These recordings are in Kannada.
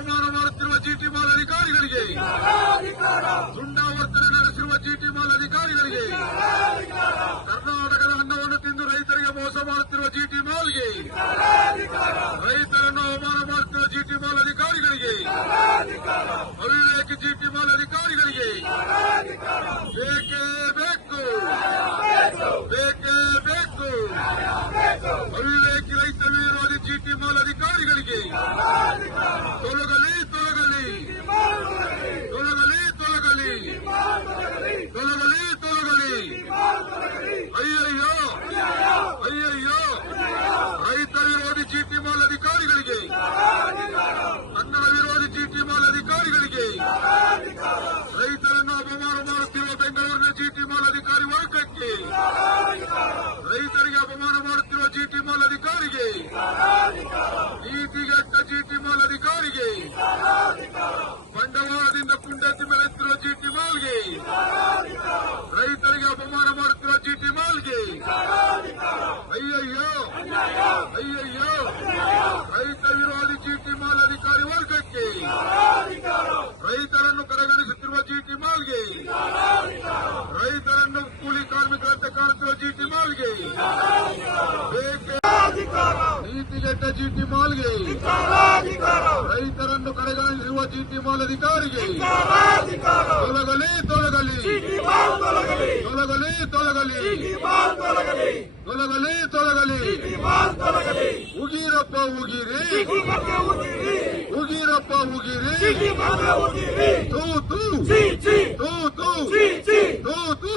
ತಾಪಮಾನ ಮಾಡುತ್ತಿರುವ ಜಿಟಿ ಮಾಲ್ ಅಧಿಕಾರಿಗಳಿಗೆ ದುಂಡಾವರ್ತನೆ ನಡೆಸಿರುವ ಜಿಟಿ ಮಾಲ್ ಅಧಿಕಾರಿಗಳಿಗೆ ಕರ್ನಾಟಕದ ಅನ್ನವನ್ನು ತಿಂದು ರೈತರಿಗೆ ಮೋಸ ಮಾಡುತ್ತಿರುವ ಜಿಟಿ ಮಾಲ್ಗೆ ರೈತರನ್ನು ಅವಮಾನ ಮಾಡುತ್ತಿರುವ ಜಿಟಿ ಮಾಲ್ ಅಧಿಕಾರಿಗಳಿಗೆ ಅವಿವೇಕ ಜಿಟಿ ಮಾಲ್ ಅಧಿಕಾರಿಗಳಿಗೆ ಬೇಕೇ ಬೇಕು, ಬೇಕೇ ಅಪಮಾನ ಮಾಡುತ್ತಿರುವ ಜಿಟಿ ಮಾಲ್ ಅಧಿಕಾರಿಗೆ. ನೀತಿಗೆಟ್ಟ ಜಿಟಿ ಮಾಲ್ ಅಧಿಕಾರಿಗೆ. ಬಂಡವಾಳದಿಂದ ಕುಂಡೆತ್ತಿ ಮೆರೆಯುತ್ತಿರುವ ಜಿಟಿ ಮಾಲ್ಗೆ. ರೈತರಿಗೆ ಅಪಮಾನ ಮಾಡುತ್ತಿರುವ ಜಿಟಿ ಮಾಲ್ಗೆ. ಅಯ್ಯಯ್ಯೋ. ಅಯ್ಯಯ್ಯೋ ರೈತ ವಿರೋಧಿ ಜಿಟಿ ಮಾಲ್ ಅಧಿಕಾರಿ ವರ್ಗಕ್ಕೆ ರೈತರನ್ನು ಕಡೆಗಣಿಸುತ್ತಿರುವ ಜಿಟಿ ಮಾಲ್ಗೆ ರೈತರನ್ನು ಕೂಲಿ ಕಾರ್ಮಿಕರಂತೆ ಕಾಣುತ್ತಿರುವ ಜಿಟಿ ಮಾಲ್ಗೆ ಬೇಕೇ ನೀತಿಗೆಟ್ಟ ಜಿಟಿ ಮಾಲ್ಗೆ ರೈತರನ್ನು ಕಡೆಗಣಿಸಿರುವ ಜಿಟಿ ಮಾಲ್ ಅಧಿಕಾರಿಗೆ ತೊಲಗಲಿ ತೊಲಗಲಿ ತೊಲಗಲಿ ತೊಲಗಲಿ ತೊಲಗಲಿ ತೊಲಗಲಿ ಉಗಿರಪ್ಪ ಉಗಿರಿ ಉಗಿರಪ್ಪ ಉಗಿರಿ ತೂ ತೂ ತೂ ತೂ ತೂ ತೂ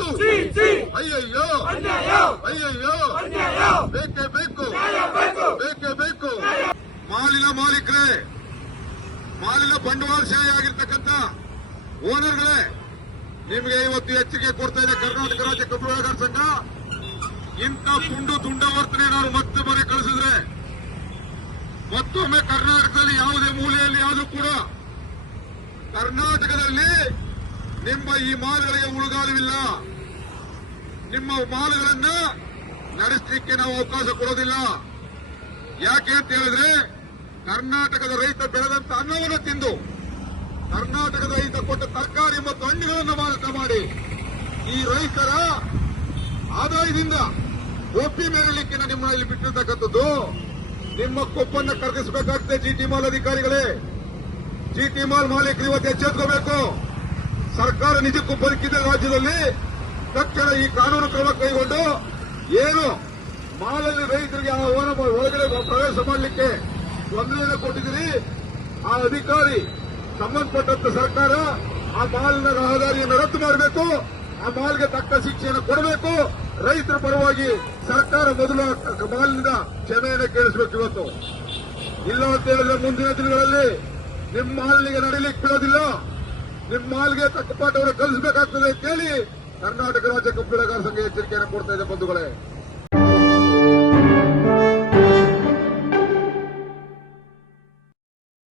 ಅಯ್ಯಯ್ಯೋ ಅಯ್ಯಯ್ಯೋ ಬೇಕೇ ಬೇಕು ಬೇಕೇ ಬೇಕು ಮಾಲಿನ ಮಾಲೀಕರೇ, ಮಾಲಿನ ಬಂಡವಾಳಶಾಹಿ ಆಗಿರ್ತಕ್ಕಂಥ ಓನರ್ಗಳೇ, ನಿಮಗೆ ಇವತ್ತು ಎಚ್ಚರಿಕೆ ಕೊಡ್ತಾ ಇದೆ ಕರ್ನಾಟಕ ರಾಜ್ಯ ಕಬ್ಬು ಸಂಘ. ಇಂಥ ತುಂಡು ತುಂಡವರ್ತನೆ ನಾವು ಮತ್ತೆ ಮನೆ ಕಳಿಸಿದ್ರೆ, ಮತ್ತೊಮ್ಮೆ ಕರ್ನಾಟಕದಲ್ಲಿ ಯಾವುದೇ ಮೂಲೆಯಲ್ಲಿ ಯಾವುದೂ ಕೂಡ ಕರ್ನಾಟಕದಲ್ಲಿ ನಿಮ್ಮ ಈ ಮಾಲುಗಳಿಗೆ ಉಳುಗಾಲವಿಲ್ಲ. ನಿಮ್ಮ ಮಾಲುಗಳನ್ನು ನಡೆಸಲಿಕ್ಕೆ ನಾವು ಅವಕಾಶ ಕೊಡೋದಿಲ್ಲ. ಯಾಕೆ ಅಂತ ಹೇಳಿದ್ರೆ, ಕರ್ನಾಟಕದ ರೈತ ಬೆಳೆದಂತ ಅನ್ನವನ್ನು ತಿಂದು, ಕರ್ನಾಟಕದ ರೈತ ಕೊಟ್ಟ ತರಕಾರಿ ಮತ್ತು ಹಣ್ಣುಗಳನ್ನು ಮಾರಾಟ ಮಾಡಿ, ಈ ರೈತರ ಆದಾಯದಿಂದ ಒಪ್ಪಿ ಮೇರಲಿಕ್ಕೆ ನಿಮ್ಮ ಇಲ್ಲಿ ಬಿಟ್ಟಿರ್ತಕ್ಕಂಥದ್ದು. ನಿಮ್ಮ ಕೊಪ್ಪನ್ನ ಕರಗಿಸಬೇಕಾಗ್ತದೆ ಜಿಟಿ ಮಾಲ್ ಅಧಿಕಾರಿಗಳೇ. ಜಿಟಿ ಮಾಲ್ ಮಾಲೀಕರು ಇವತ್ತು ಎಚ್ಚೆತ್ಕೋಬೇಕು. ಸರ್ಕಾರ ನಿಜಕ್ಕೂ ಬದುಕಿದ ರಾಜ್ಯದಲ್ಲಿ. ತಕ್ಷಣ ಈ ಕಾನೂನು ಕ್ರಮ ಕೈಗೊಂಡು ಏನು ಮಾಲಲ್ಲಿ ರೈತರಿಗೆ ಆ ಒಳಗಡೆ ಪ್ರವೇಶ ಮಾಡಲಿಕ್ಕೆ ತೊಂದರೆಯನ್ನು ಕೊಟ್ಟಿದ್ದೀರಿ ಆ ಅಧಿಕಾರಿ ಸಂಬಂಧಪಟ್ಟಂತ ಸರ್ಕಾರ ಆ ಮಾಲಿನ ರಹದಾರಿಯನ್ನು ರದ್ದು ಮಾಡಬೇಕು. ಆ ಮಾಲ್ಗೆ ತಕ್ಕ ಶಿಕ್ಷೆಯನ್ನು ಕೊಡಬೇಕು. ರೈತರ ಪರವಾಗಿ ಸರ್ಕಾರ ಮೊದಲು ಮಾಲಿನಿಂದ ಕ್ಷಮೆಯನ್ನು ಕೇಳಿಸಬೇಕು ಇವತ್ತು. ಇಲ್ಲ ಅಂತ ಹೇಳಿದ್ರೆ ಮುಂದಿನ ದಿನಗಳಲ್ಲಿ ನಿಮ್ಮ ಮಾಲಿನಿಗೆ ನಡೀಲಿಕ್ಕೆ ಬಿಡೋದಿಲ್ಲ. ನಿಮ್ಮ ಮಾಲ್ಗೆ ತಕ್ಕ ಪಾಠವನ್ನು ಕಲಿಸಬೇಕಾಗ್ತದೆ ಅಂತ ಹೇಳಿ ಕರ್ನಾಟಕ ರಾಜ್ಯ ಬೆಳೆಗಾರ ಸಂಘ ಎಚ್ಚರಿಕೆಯನ್ನು ಕೊಡ್ತಾ ಇದೆ ಬಂಧುಗಳೇ.